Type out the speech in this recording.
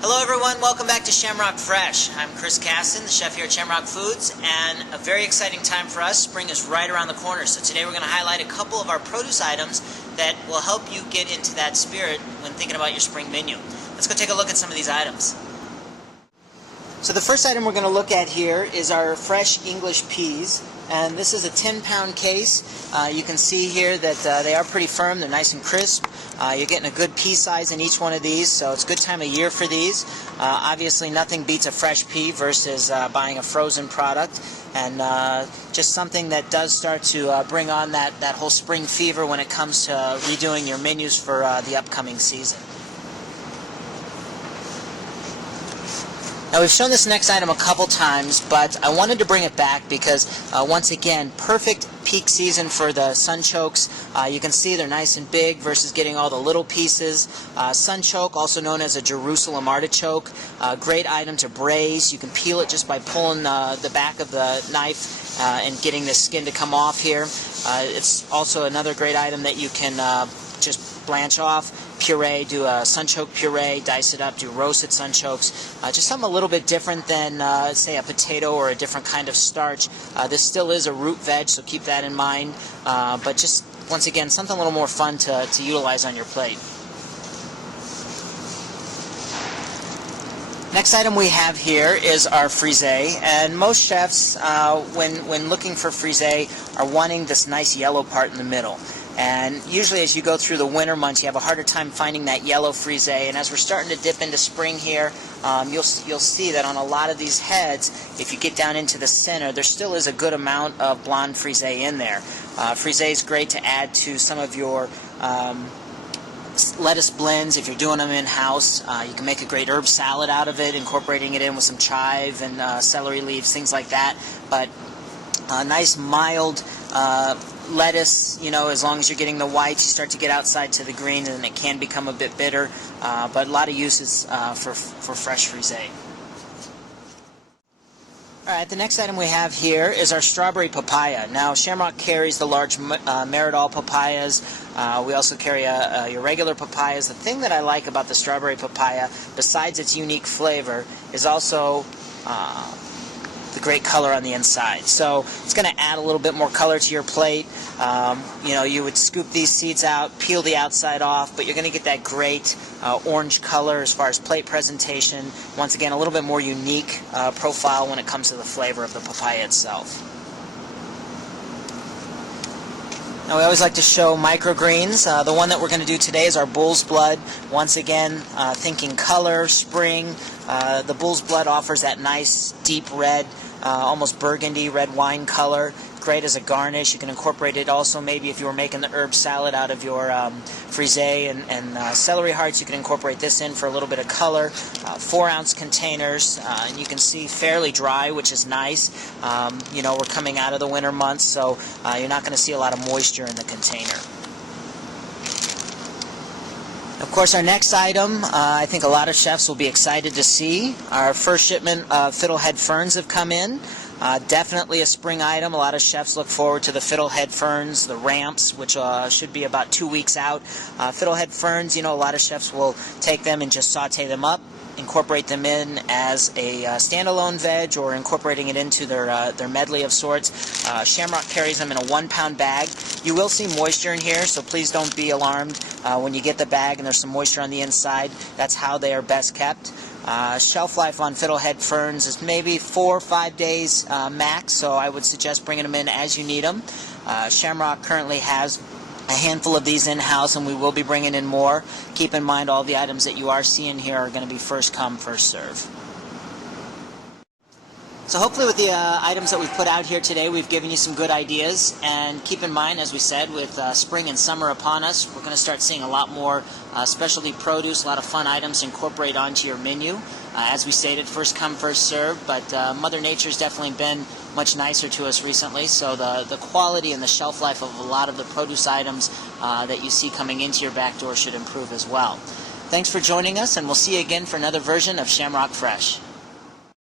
Hello everyone, welcome back to Shamrock Fresh. I'm Chris Casson, the chef here at Shamrock Foods, and a very exciting time for us. Spring is right around the corner, so today we're going to highlight a couple of our produce items that will help you get into that spirit when thinking about your spring menu. Let's go take a look at some of these items. So the first item we're going to look at here is our fresh English peas, and this is a 10-pound case. You can see here that they are pretty firm, they're nice and crisp. You're getting a good pea size in each one of these, so it's a good time of year for these. Obviously nothing beats a fresh pea versus buying a frozen product, and just something that does start to bring on that whole spring fever when it comes to redoing your menus for the upcoming season. Now we've shown this next item a couple times, but I wanted to bring it back because once again, perfect peak season for the sunchokes. You can see they're nice and big versus getting all the little pieces. Sunchoke, also known as a Jerusalem artichoke, great item to braise. You can peel it just by pulling the back of the knife and getting the skin to come off here. It's also another great item that you can just blanch off, puree, do a sunchoke puree, dice it up, do roasted sunchokes. Just something a little bit different than, say, a potato or a different kind of starch. This still is a root veg, so keep that in mind. But just, once again, something a little more fun to utilize on your plate. Next item we have here is our frisee, and most chefs, when looking for frisee, are wanting this nice yellow part in the middle. And usually as you go through the winter months, you have a harder time finding that yellow frisee. And as we're starting to dip into spring here, you'll see that on a lot of these heads, if you get down into the center, there still is a good amount of blonde frisee in there. Frisee is great to add to some of your lettuce blends if you're doing them in-house. You can make a great herb salad out of it, incorporating it in with some chive and celery leaves, things like that. But a nice mild lettuce, you know, as long as you're getting the whites, you start to get outside to the green and it can become a bit bitter, but a lot of uses for fresh frisee. Alright, the next item we have here is our strawberry papaya. Now, Shamrock carries the large Meridol papayas. We also carry your regular papayas. The thing that I like about the strawberry papaya, besides its unique flavor, is also the great color on the inside. So it's going to add a little bit more color to your plate. You know, you would scoop these seeds out, peel the outside off, but you're going to get that great orange color as far as plate presentation. Once again, a little bit more unique profile when it comes to the flavor of the papaya itself. Now we always like to show microgreens. The one that we're going to do today is our bull's blood. Once again, thinking color, spring. The bull's blood offers that nice deep red, almost burgundy red wine color. Great as a garnish. You can incorporate it also maybe if you were making the herb salad out of your frisee and celery hearts. You can incorporate this in for a little bit of color. 4-ounce containers, and you can see fairly dry, which is nice. You know, we're coming out of the winter months, so you're not going to see a lot of moisture in the container. Of course, our next item, I think a lot of chefs will be excited to see. Our first shipment of fiddlehead ferns have come in. Definitely a spring item. A lot of chefs look forward to the fiddlehead ferns, the ramps, which should be about 2 weeks out. Fiddlehead ferns, you know, a lot of chefs will take them and just saute them up, incorporate them in as a standalone veg, or incorporating it into their medley of sorts. Shamrock carries them in a 1-pound bag. You will see moisture in here, so please don't be alarmed when you get the bag and there's some moisture on the inside. That's how they are best kept. Shelf life on fiddlehead ferns is maybe 4 or 5 days max, so I would suggest bringing them in as you need them. Shamrock currently has a handful of these in-house, and we will be bringing in more. Keep in mind all the items that you are seeing here are going to be first come, first serve. So hopefully with the items that we've put out here today, we've given you some good ideas. And keep in mind, as we said, with spring and summer upon us, we're going to start seeing a lot more specialty produce, a lot of fun items to incorporate onto your menu. As we stated, first come, first serve, but Mother Nature's definitely been much nicer to us recently, so the quality and the shelf life of a lot of the produce items that you see coming into your back door should improve as well. Thanks for joining us, and we'll see you again for another version of Shamrock Fresh.